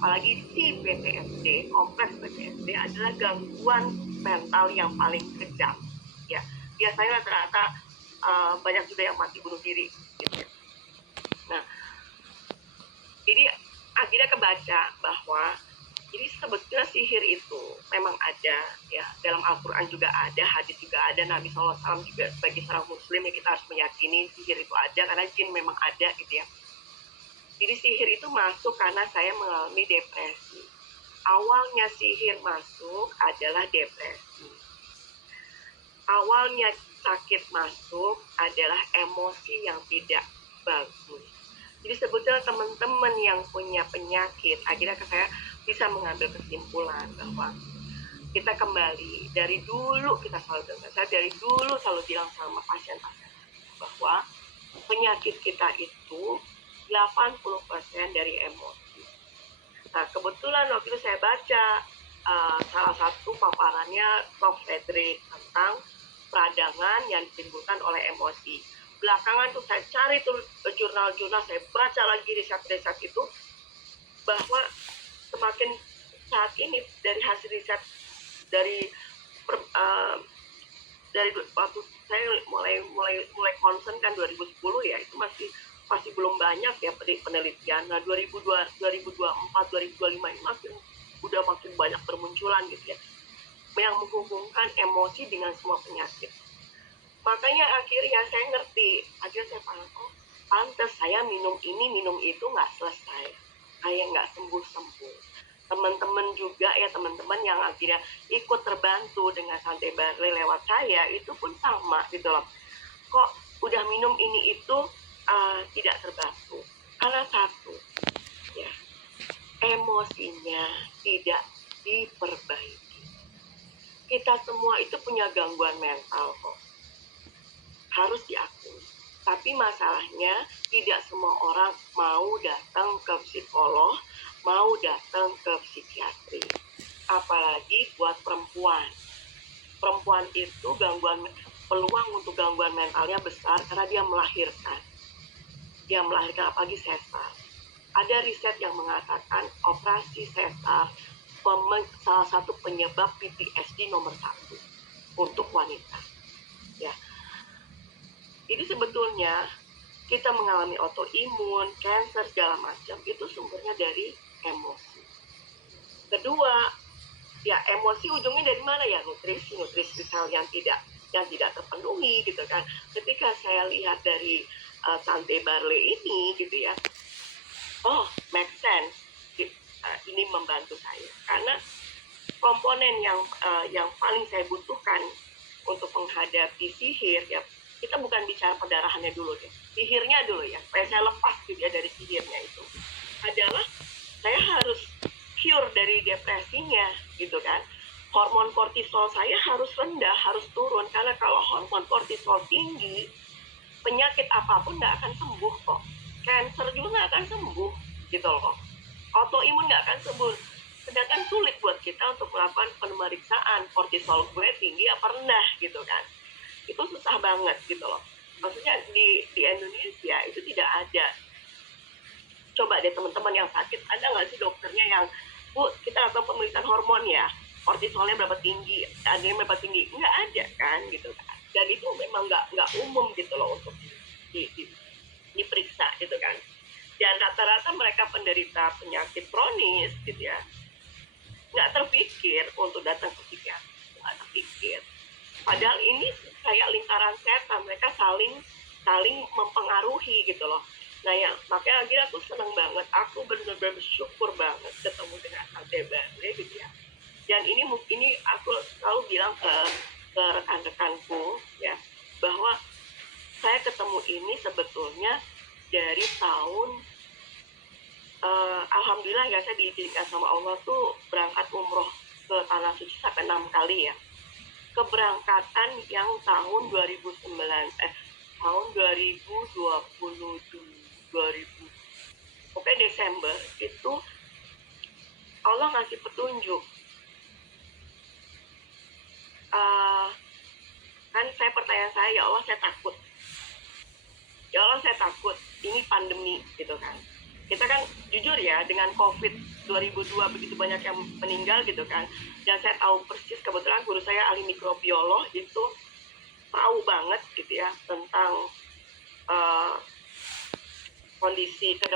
apalagi si PTSD, kompleks PTSD adalah gangguan mental yang paling kejam. Ya, biasanya rata-rata banyak juga yang mati bunuh diri. Gitu ya. Nah, jadi akhirnya kebaca bahwa jadi sebetulnya sihir itu memang ada ya, dalam Al-Quran juga ada, hadis juga ada, Nabi SAW juga sebagai seorang muslim ya kita harus meyakini sihir itu ada karena jin memang ada gitu ya. Jadi sihir itu masuk karena saya mengalami depresi. Awalnya sihir masuk adalah depresi. Awalnya sakit masuk adalah emosi yang tidak bagus. Jadi sebetulnya teman-teman yang punya penyakit, akhirnya saya bisa mengambil kesimpulan bahwa kita kembali dari dulu kita selalu dengar, saya dari dulu selalu bilang sama pasien-pasien bahwa penyakit kita itu 80% dari emosi. Nah kebetulan waktu itu saya baca salah satu paparannya Prof. Frederick tentang peradangan yang ditimbulkan oleh emosi. Belakangan tuh saya cari tuh jurnal-jurnal, saya baca lagi riset-riset itu bahwa semakin saat ini dari hasil riset dari waktu saya mulai concern kan 2010 ya, itu masih belum banyak ya penelitian. Nah 2024 2025 ini makin banyak bermunculan gitu ya, yang menghubungkan emosi dengan semua penyakit. Makanya akhirnya saya ngerti, akhirnya saya paham, oh pantas saya minum ini minum itu nggak selesai, saya nggak sembuh. Teman-teman juga ya, teman-teman yang akhirnya ikut terbantu dengan Santai Barley lewat saya itu pun sama gitu loh, kok udah minum ini itu tidak terbantu karena satu ya, emosinya tidak diperbaiki. Kita semua itu punya gangguan mental kok, harus diakui. Tapi masalahnya tidak semua orang mau datang ke psikolog, mau datang ke psikiatri. Apalagi buat perempuan. Perempuan itu peluang untuk gangguan mentalnya besar karena dia melahirkan. Dia melahirkan apalagi sesar. Ada riset yang mengatakan operasi sesar salah satu penyebab PTSD nomor 1 untuk wanita. Ya. Jadi sebetulnya kita mengalami autoimun, kanker segala macam itu sumbernya dari emosi. Kedua, ya emosi ujungnya dari mana ya? Nutrisi sel yang tidak terpenuhi gitu kan. Ketika saya lihat dari Santai Barley ini gitu ya, oh make sense, ini membantu saya karena komponen yang paling saya butuhkan untuk menghadapi sihir ya, kita bukan bicara perdarahannya dulu deh, sihirnya dulu ya, supaya saya lepas gitu ya dari sihirnya itu adalah saya harus cure dari depresinya gitu kan. Hormon kortisol saya harus rendah, harus turun, karena kalau hormon kortisol tinggi penyakit apapun nggak akan sembuh kok. Cancer juga nggak akan sembuh gitu loh, autoimun nggak akan sembuh. Sedangkan sulit buat kita untuk melakukan pemeriksaan kortisol gue tinggi apa rendah gitu kan, itu susah banget gitu loh. Maksudnya di Indonesia itu tidak ada. Coba deh teman-teman yang sakit, ada nggak sih dokternya yang, Bu kita lakukan pemeriksaan hormon ya, kortisolnya berapa tinggi, adrenalin berapa tinggi, nggak ada kan gitu kan. Dan itu memang nggak umum gitu loh untuk diperiksa gitu kan. Dan rata-rata mereka penderita penyakit kronis gitu ya, nggak terpikir untuk datang ke psikiater, nggak terpikir. Padahal ini kayak lingkaran setan, mereka saling mempengaruhi gitu loh. Nah ya, makanya akhirnya aku seneng banget, aku benar-benar bersyukur banget ketemu dengan Santai Barley gitu ya. Dan ini aku selalu bilang ke rekan-rekanku ya, bahwa saya ketemu ini sebetulnya dari tahun alhamdulillah ya, saya diizinkan sama Allah tuh berangkat umroh ke Tanah Suci sampai 6 kali ya. Keberangkatan yang tahun 2020 pokoknya Desember itu Allah ngasih petunjuk. Kan pertanyaan saya, ya Allah saya takut ini pandemi gitu kan, kita kan jujur ya, dengan COVID 2002 begitu banyak yang meninggal gitu kan, dan saya tahu persis, kebetulan guru saya ahli mikrobiolog itu tahu banget gitu ya tentang kondisi